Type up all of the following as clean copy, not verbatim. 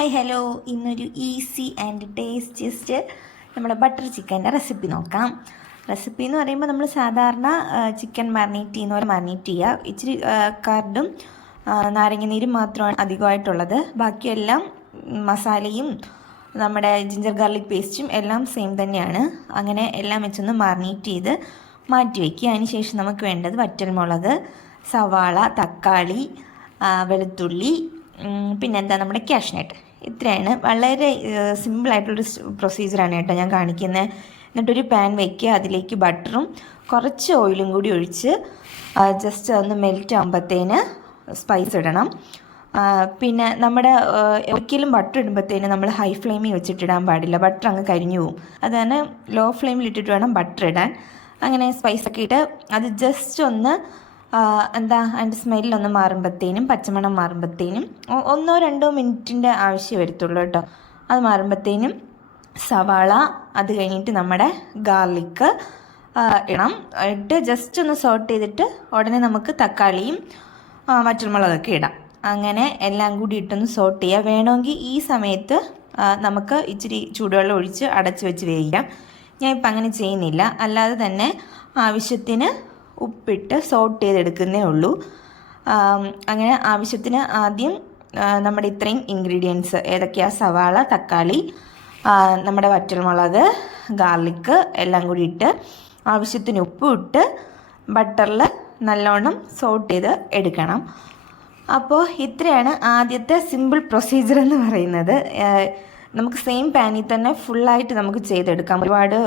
Hi hello, ഇന്നൊരു easy and ടേസ്റ്റിയസ്റ്റ് നമ്മുടെ butter ചിക്കൻ്റെ റെസിപ്പി നോക്കാം. റെസിപ്പി എന്ന് പറയുമ്പോൾ നമ്മൾ സാധാരണ ചിക്കൻ മാരിനേറ്റ് ചെയ്യുന്ന പോലെ മാരിനേറ്റ് ചെയ്യുക. ഇച്ചിരി കർഡും നാരങ്ങ നീരും മാത്രമാണ് അധികമായിട്ടുള്ളത്. ബാക്കിയെല്ലാം മസാലയും നമ്മുടെ ജിഞ്ചർ ഗാർലിക് പേസ്റ്റും എല്ലാം സെയിം തന്നെയാണ്. അങ്ങനെ എല്ലാം വെച്ചൊന്ന് മാരിനേറ്റ് ചെയ്ത് മാറ്റി വയ്ക്കുക. അതിനുശേഷം നമുക്ക് വേണ്ടത് വറ്റൽമുളക്, സവാള, തക്കാളി, വെളുത്തുള്ളി, പിന്നെന്താ നമ്മുടെ കാഷ്നട്ട്. ഇത്രയാണ്. വളരെ സിമ്പിളായിട്ടുള്ളൊരു പ്രൊസീജിയറാണ് കേട്ടോ ഞാൻ കാണിക്കുന്നത്. എന്നിട്ടൊരു പാൻ വയ്ക്കുക, അതിലേക്ക് ബട്ടറും കുറച്ച് ഓയിലും കൂടി ഒഴിച്ച് ജസ്റ്റ് ഒന്ന് മെൽറ്റ് ആകുമ്പോഴത്തേന് സ്പൈസ് ഇടണം. പിന്നെ നമ്മുടെ ഒരിക്കലും ബട്ടർ ഇടുമ്പോഴത്തേന് നമ്മൾ ഹൈ ഫ്ലെയിമിൽ വെച്ചിട്ടിടാൻ പാടില്ല, ബട്ടർ അങ്ങ് കരിഞ്ഞു പോകും. അതാണ് ലോ ഫ്ലെയിമിൽ ഇട്ടിട്ട് വേണം ബട്ടർ ഇടാൻ. അങ്ങനെ സ്പൈസൊക്കെ ഇട്ട് അത് ജസ്റ്റ് ഒന്ന് അതിൻ്റെ സ്മെല്ലൊന്ന് മാറുമ്പോഴത്തേനും, പച്ചമണം മാറുമ്പോഴത്തേനും 1-2 മിനിറ്റിൻ്റെ ആവശ്യം വരത്തുള്ളൂ കേട്ടോ. അത് മാറുമ്പോഴത്തേനും സവാള, അത് കഴിഞ്ഞിട്ട് നമ്മുടെ ഗാർലിക്ക് ഇടണം. ഇട്ട് ജസ്റ്റ് ഒന്ന് സോട്ട് ചെയ്തിട്ട് ഉടനെ നമുക്ക് തക്കാളിയും വറ്റൽമുളകൊക്കെ ഇടാം. അങ്ങനെ എല്ലാം കൂടി ഇട്ടൊന്ന് സോട്ട് ചെയ്യുക. വേണമെങ്കിൽ ഈ സമയത്ത് നമുക്ക് ഇച്ചിരി ചൂടുവെള്ളം ഒഴിച്ച് അടച്ച് വെച്ച് വേവിക്കാം. ഞാൻ ഇപ്പം അങ്ങനെ ചെയ്യുന്നില്ല. അല്ലാതെ തന്നെ ആവശ്യത്തിന് ഉപ്പിട്ട് സോട്ട് ചെയ്തെടുക്കുന്നേ ഉള്ളൂ. അങ്ങനെ ആവശ്യത്തിന് ആദ്യം നമ്മുടെ ഇത്രയും ഇൻഗ്രീഡിയൻസ് ഏതൊക്കെയാണ്: സവാള, തക്കാളി, നമ്മുടെ വറ്റൽമുളക്, ഗാർലിക്ക് എല്ലാം കൂടി ഇട്ട് ആവശ്യത്തിന് ഉപ്പും ഇട്ട് ബട്ടറിൽ നല്ലോണം സോട്ട് ചെയ്ത് എടുക്കണം. അപ്പോൾ ഇത്രയാണ് ആദ്യത്തെ സിമ്പിൾ പ്രൊസീജിയർ എന്ന് പറയുന്നത്. നമുക്ക് സെയിം പാനിൽ തന്നെ ഫുള്ളായിട്ട് നമുക്ക് ചെയ്തെടുക്കാം. ഒരുപാട്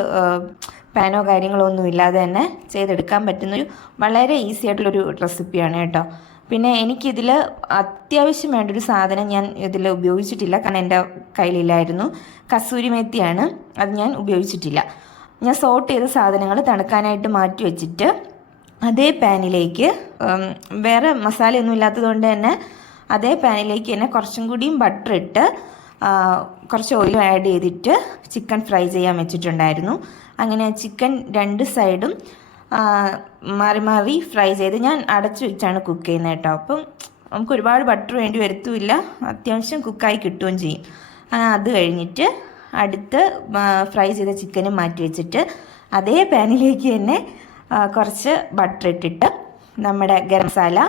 പാനോ കാര്യങ്ങളോ ഒന്നും ഇല്ലാതെ തന്നെ ചെയ്തെടുക്കാൻ പറ്റുന്നൊരു വളരെ ഈസി ആയിട്ടുള്ളൊരു റെസിപ്പിയാണ് കേട്ടോ. പിന്നെ എനിക്കിതിൽ അത്യാവശ്യം വേണ്ടൊരു സാധനം ഞാൻ ഇതിൽ ഉപയോഗിച്ചിട്ടില്ല, കാരണം എൻ്റെ കയ്യിലില്ലായിരുന്നു. കസൂരി മേത്തിയാണ്, അത് ഞാൻ ഉപയോഗിച്ചിട്ടില്ല. ഞാൻ സോട്ട് ചെയ്ത സാധനങ്ങൾ തണുക്കാനായിട്ട് മാറ്റി വെച്ചിട്ട് അതേ പാനിലേക്ക്, വേറെ മസാലയൊന്നും ഇല്ലാത്തതുകൊണ്ട് തന്നെ അതേ പാനിലേക്ക് തന്നെ കുറച്ചും കൂടിയും ബട്ടർ ഇട്ട് കുറച്ച് ഓയിൽ ആഡ് ചെയ്തിട്ട് ചിക്കൻ ഫ്രൈ ചെയ്യാൻ വെച്ചിട്ടുണ്ടായിരുന്നു. അങ്ങനെ ചിക്കൻ 2 സൈഡും മാറി മാറി ഫ്രൈ ചെയ്ത് ഞാൻ അടച്ചു വെച്ചാണ് കുക്ക് ചെയ്യുന്നത് കേട്ടോ. അപ്പം നമുക്ക് ഒരുപാട് ബട്ടർ വേണ്ടി വരത്തുമില്ല, അത്യാവശ്യം കുക്കായി കിട്ടുകയും ചെയ്യും. അത് കഴിഞ്ഞിട്ട് അടുത്ത് ഫ്രൈ ചെയ്ത ചിക്കനും മാറ്റി വെച്ചിട്ട് അതേ പാനിലേക്ക് തന്നെ കുറച്ച് ബട്ടർ ഇട്ടിട്ട് നമ്മുടെ ഗരം മസാല,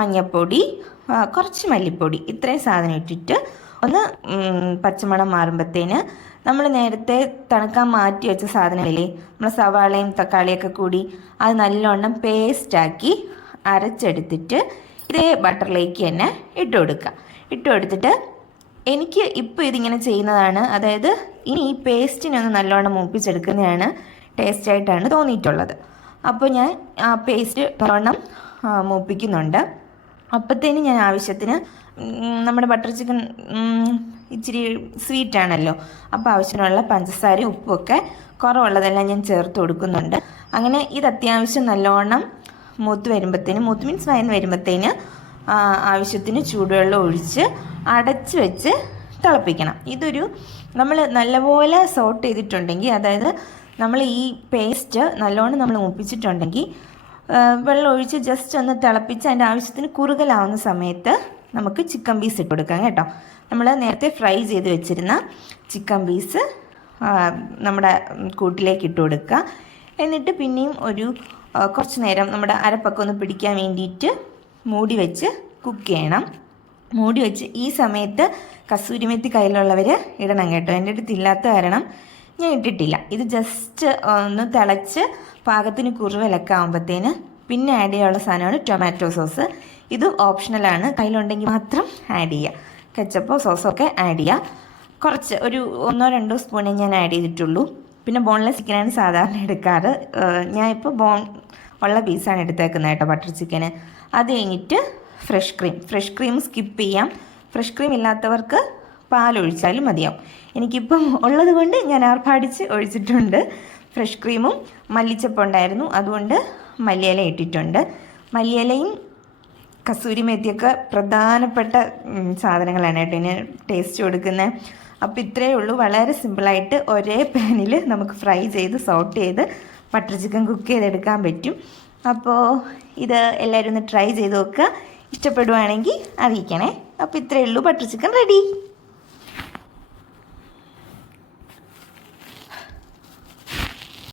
മഞ്ഞൾപ്പൊടി, കുറച്ച് മല്ലിപ്പൊടി, ഇത്രയും സാധനം ഇട്ടിട്ട് ഒന്ന് പച്ചമണം മാറുമ്പോഴത്തേന് നമ്മൾ നേരത്തെ തണുക്കാൻ മാറ്റി വെച്ച സാധനമില്ലേ, നമ്മൾ സവാളയും തക്കാളിയൊക്കെ കൂടി അത് നല്ലോണം പേസ്റ്റാക്കി അരച്ചെടുത്തിട്ട് ഇതേ ബട്ടറിലേക്ക് തന്നെ ഇട്ട് കൊടുക്കുക. ഇട്ട് കൊടുത്തിട്ട് എനിക്ക് ഇപ്പോൾ ഇതിങ്ങനെ ചെയ്യുന്നതാണ്, അതായത് ഇനി ഈ പേസ്റ്റിനെ ഒന്ന് നല്ലോണം മൂപ്പിച്ചെടുക്കുന്നതാണ് ടേസ്റ്റായിട്ടാണ് തോന്നിയിട്ടുള്ളത്. അപ്പോൾ ഞാൻ ആ പേസ്റ്റ് നല്ലോണം മൂപ്പിക്കുന്നുണ്ട്. അപ്പോഴത്തേന് ഞാൻ ആവശ്യത്തിന് നമ്മുടെ ബട്ടർ ചിക്കൻ ഇച്ചിരി സ്വീറ്റാണല്ലോ, അപ്പോൾ ആവശ്യത്തിനുള്ള പഞ്ചസാരയും ഉപ്പുമൊക്കെ കുറവുള്ളതെല്ലാം ഞാൻ ചേർത്ത് കൊടുക്കുന്നുണ്ട്. അങ്ങനെ ഇത് അത്യാവശ്യം നല്ലോണം മൂത്ത് മീൻസ് വയന്ന് വരുമ്പോഴത്തേന് ആവശ്യത്തിന് ചൂടുവെള്ളം ഒഴിച്ച് അടച്ച് വെച്ച് തിളപ്പിക്കണം. ഇതൊരു നമ്മൾ നല്ലപോലെ സോട്ട് ചെയ്തിട്ടുണ്ടെങ്കിൽ, അതായത് നമ്മൾ ഈ പേസ്റ്റ് നല്ലോണം നമ്മൾ മൂപ്പിച്ചിട്ടുണ്ടെങ്കിൽ വെള്ളം ഒഴിച്ച് ജസ്റ്റ് ഒന്ന് തിളപ്പിച്ച് അതിൻ്റെ ആവശ്യത്തിന് കുറുകലാവുന്ന സമയത്ത് നമുക്ക് ചിക്കൻ പീസ് ഇട്ട് കൊടുക്കാം കേട്ടോ. നമ്മൾ നേരത്തെ ഫ്രൈ ചെയ്ത് വെച്ചിരുന്ന ചിക്കൻ പീസ് നമ്മുടെ കൂട്ടിലേക്ക് ഇട്ട് കൊടുക്കുക. എന്നിട്ട് പിന്നെയും ഒരു കുറച്ച് നേരം നമ്മുടെ അരപ്പൊക്കെ ഒന്ന് പിടിക്കാൻ വേണ്ടിയിട്ട് മൂടി വെച്ച് കുക്ക് ചെയ്യണം. മൂടി വെച്ച് ഈ സമയത്ത് കസൂരി മേത്തി കയ്യിലുള്ളവർ ഇടണം കേട്ടോ. എൻ്റെ അടുത്ത് ഇല്ലാത്ത കാരണം ഞാൻ ഇട്ടിട്ടില്ല. ഇത് ജസ്റ്റ് ഒന്ന് തിളച്ച് പാകത്തിന് കുറുവലൊക്കെ ആകുമ്പോഴത്തേന് പിന്നെ ആഡ് ചെയ്യാനുള്ള സാധനമാണ് ടൊമാറ്റോ സോസ്. ഇത് ഓപ്ഷണലാണ്, കയ്യിലുണ്ടെങ്കിൽ മാത്രം ആഡ് ചെയ്യുക. കെച്ചപ്പോ സോസോ ഒക്കെ ആഡ് ചെയ്യുക. കുറച്ച് ഒരു 1-2 സ്പൂണേ ഞാൻ ആഡ് ചെയ്തിട്ടുള്ളൂ. പിന്നെ ബോൺലെസ് ചിക്കനാണ് സാധാരണ എടുക്കാറ്. ഞാൻ ഇപ്പോൾ ബോൺ ഉള്ള പീസാണ് എടുത്തേക്കുന്നത് കേട്ടോ ബട്ടർ ചിക്കന്. അത് കഴിഞ്ഞിട്ട് ഫ്രഷ് ക്രീം സ്കിപ്പ് ചെയ്യാം. ഫ്രഷ് ക്രീം ഇല്ലാത്തവർക്ക് പാലൊഴിച്ചാലും മതിയാവും. എനിക്കിപ്പം ഉള്ളത് കൊണ്ട് ഞാൻ ആർഭാടിച്ച് ഒഴിച്ചിട്ടുണ്ട്. ഫ്രഷ് ക്രീമും മല്ലിച്ചപ്പ് ഉണ്ടായിരുന്നു, അതുകൊണ്ട് മല്ലിയില ഇട്ടിട്ടുണ്ട്. മല്ലിയിലയും കസൂരി മേത്തിയൊക്കെ പ്രധാനപ്പെട്ട സാധനങ്ങളാണ് കേട്ടോ ഇതിന് ടേസ്റ്റ് കൊടുക്കുന്നത്. അപ്പോൾ ഇത്രയേ ഉള്ളൂ. വളരെ സിമ്പിളായിട്ട് ഒരേ പാനിൽ നമുക്ക് ഫ്രൈ ചെയ്ത് സോട്ട് ചെയ്ത് ബട്ടർ ചിക്കൻ കുക്ക് ചെയ്തെടുക്കാൻ പറ്റും. അപ്പോൾ ഇത് എല്ലാവരും ഒന്ന് ട്രൈ ചെയ്ത് നോക്കുക. ഇഷ്ടപ്പെടുവാണെങ്കിൽ അറിയിക്കണേ. അപ്പോൾ ഇത്രയേ ഉള്ളൂ, ബട്ടർ ചിക്കൻ റെഡി.